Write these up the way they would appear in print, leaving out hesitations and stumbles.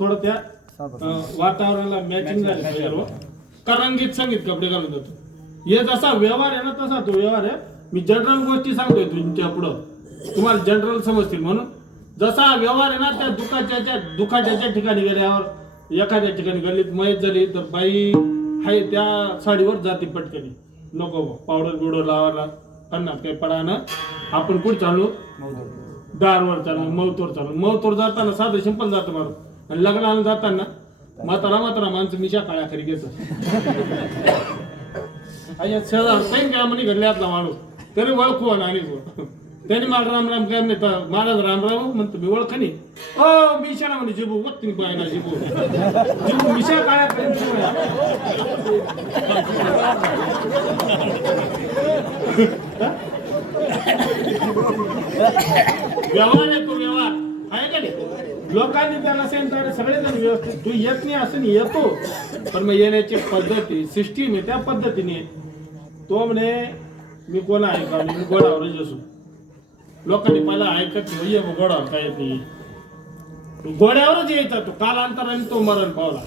थोडं त्या वातावरणाला मॅचिंग झालं पाहिजे हो. करंगीत संगीत कपडे घालून जातो. हे जसा व्यवहार आहे ना तसा तो व्यवहार आहे. मी जनरल गोष्टी सांगतोय तुमच्या पुढं, तुम्हाला जनरल समजतील म्हणून. जसा व्यवहार आहे ना त्या दुखाट्याच्या ठिकाणी गेल्यावर एखाद्या ठिकाणी गल्लीत मयत झाली तर बाई हाय त्या साडीवर जाते पटकनी, नको पावडर बिवडर लावायला अन्नात काही पडा ना. आपण कुठे चालू दारवर चालू, मौतवर चालू. मौतवर जाताना साधं सिंपल जातं मारून, आणि लग्नाला जाताना म्हातारा माणसं मिशा काळ्या खरी घेत शेजार काय म्हणे घडल्यातला माणूस तरी ओळखू आणि त्यांनी मला राम काय नाही तर महाराज राम म्हणतो मी ओळख नाही. ओ मिशा म्हणे जिबू बघ तुम्ही पाहिला जिबू मिशा काळ्या खरी व्यवहार आहे तो व्यवहार आहे का नाही. लोकांनी त्याला सेंटर सगळेजण व्यवस्थित तू येत नाही असं नाही, येतो पण मग येण्याची पद्धती सिस्टीम आहे त्या पद्धतीने. तो म्हणे मी कोण आहे का मी गोडावरच असू. लोकांनी पहिला ऐकत नाही गोडावर काय येत नाही, गोड्यावरच यायचा तो. कालांतराने तो मरण पावला.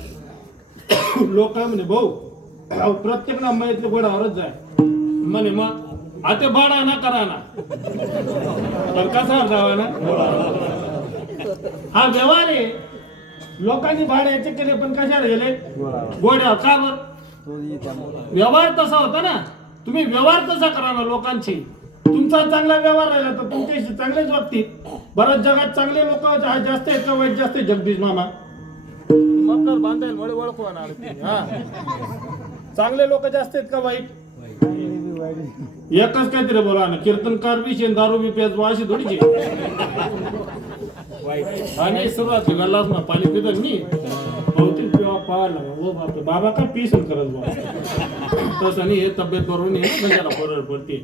लोक म्हणे भाऊ प्रत्येक ना मैत्री गोडावरच जाय म्हणे. मग आता भाडा ना करा ना तर कसा जावा ना. हा व्यवहार आहे. लोकांनी भाड्याचे केले पण कशाला गेले गोड्यावर. का बर व्यवहार तसा होता ना. तुम्ही व्यवहार तसा करा ना लोकांशी. तुमचा चांगला व्यवहार राहिला तर तुमच्याशी चांगलेच वागतील. बऱ्याच जगात चांगले लोक जास्त आहेत का वाईट जास्त आहे. जगदीश मामा मकर बांधायला मला ओळखवा ना. हा चांगले लोक जास्त आहेत का वाईट. एकच काहीतरी बोला ना. कीर्तनकार बी दारू बी प्याज अशी थोडीची. आणि सुरुवात गल्लास ना पाणी पितं मी बहुतेक किंवा पाहायला ओ बाप बाबा का पीसन करत बा तसं आणि हे तब्येत बरोबर नाही त्याला बरोबर पडते.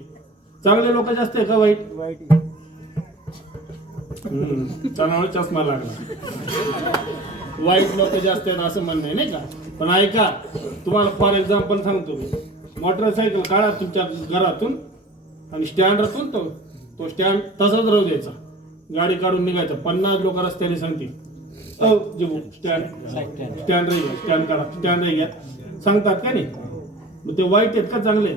चांगले लोक जास्त आहे का वाईट. चणावर चष्मा लागला. वाईट लोक जास्त आहेत असं म्हणणं नाही का. पण ऐका तुम्हाला फॉर एक्झाम्पल सांगतो मी. मोटरसायकल काढा तुमच्या घरातून आणि स्टँडतून तो स्टँड तसाच राहू द्यायचा. गाडी काढून निघायचं. 50 लोक रस्त्याने सांगतील स्टँड राही स्टँड काढा स्टँड राही घ्या सांगतात का नाही. मग ते वाईट आहेत का चांगले.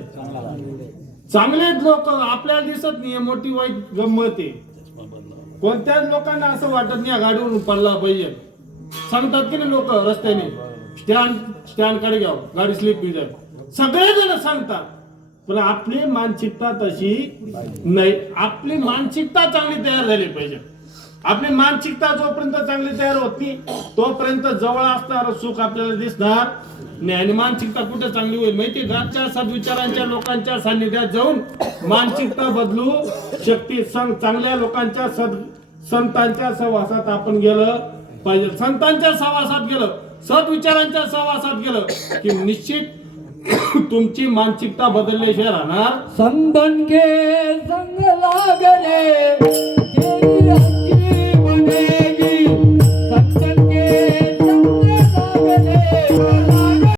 चांगलेच लोक आपल्याला दिसत नाही मोठी वाईट गंमत आहे. कोणत्याच लोकांना असं वाटत नाही या गाडीवरून पडला पाहिजे. सांगतात की नाही लोक रस्त्याने स्टँड कडे घ्यावं गाडी स्लिप होईल सगळेजण सांगतात. पण आपली मानसिकता तशी नाही. आपली मानसिकता चांगली तयार झाली पाहिजे. आपली मानसिकता जोपर्यंत चांगली तयार होत नाही तोपर्यंत जवळ असणार सुख आपल्याला दिसणार नाही. आणि मानसिकता कुठे चांगली होईल माहिती घरच्या सद्विचारांच्या लोकांच्या सान्निध्यात जाऊन मानसिकता बदलू शकते. चांगल्या लोकांच्या संतांच्या सहवासात आपण गेलं पाहिजे. संतांच्या सहवासात गेलं सद्विचारांच्या सहवासात गेलं की निश्चित तुमची मानसिकता बदलल्याशिवाय राहणार. संतन के संग लागे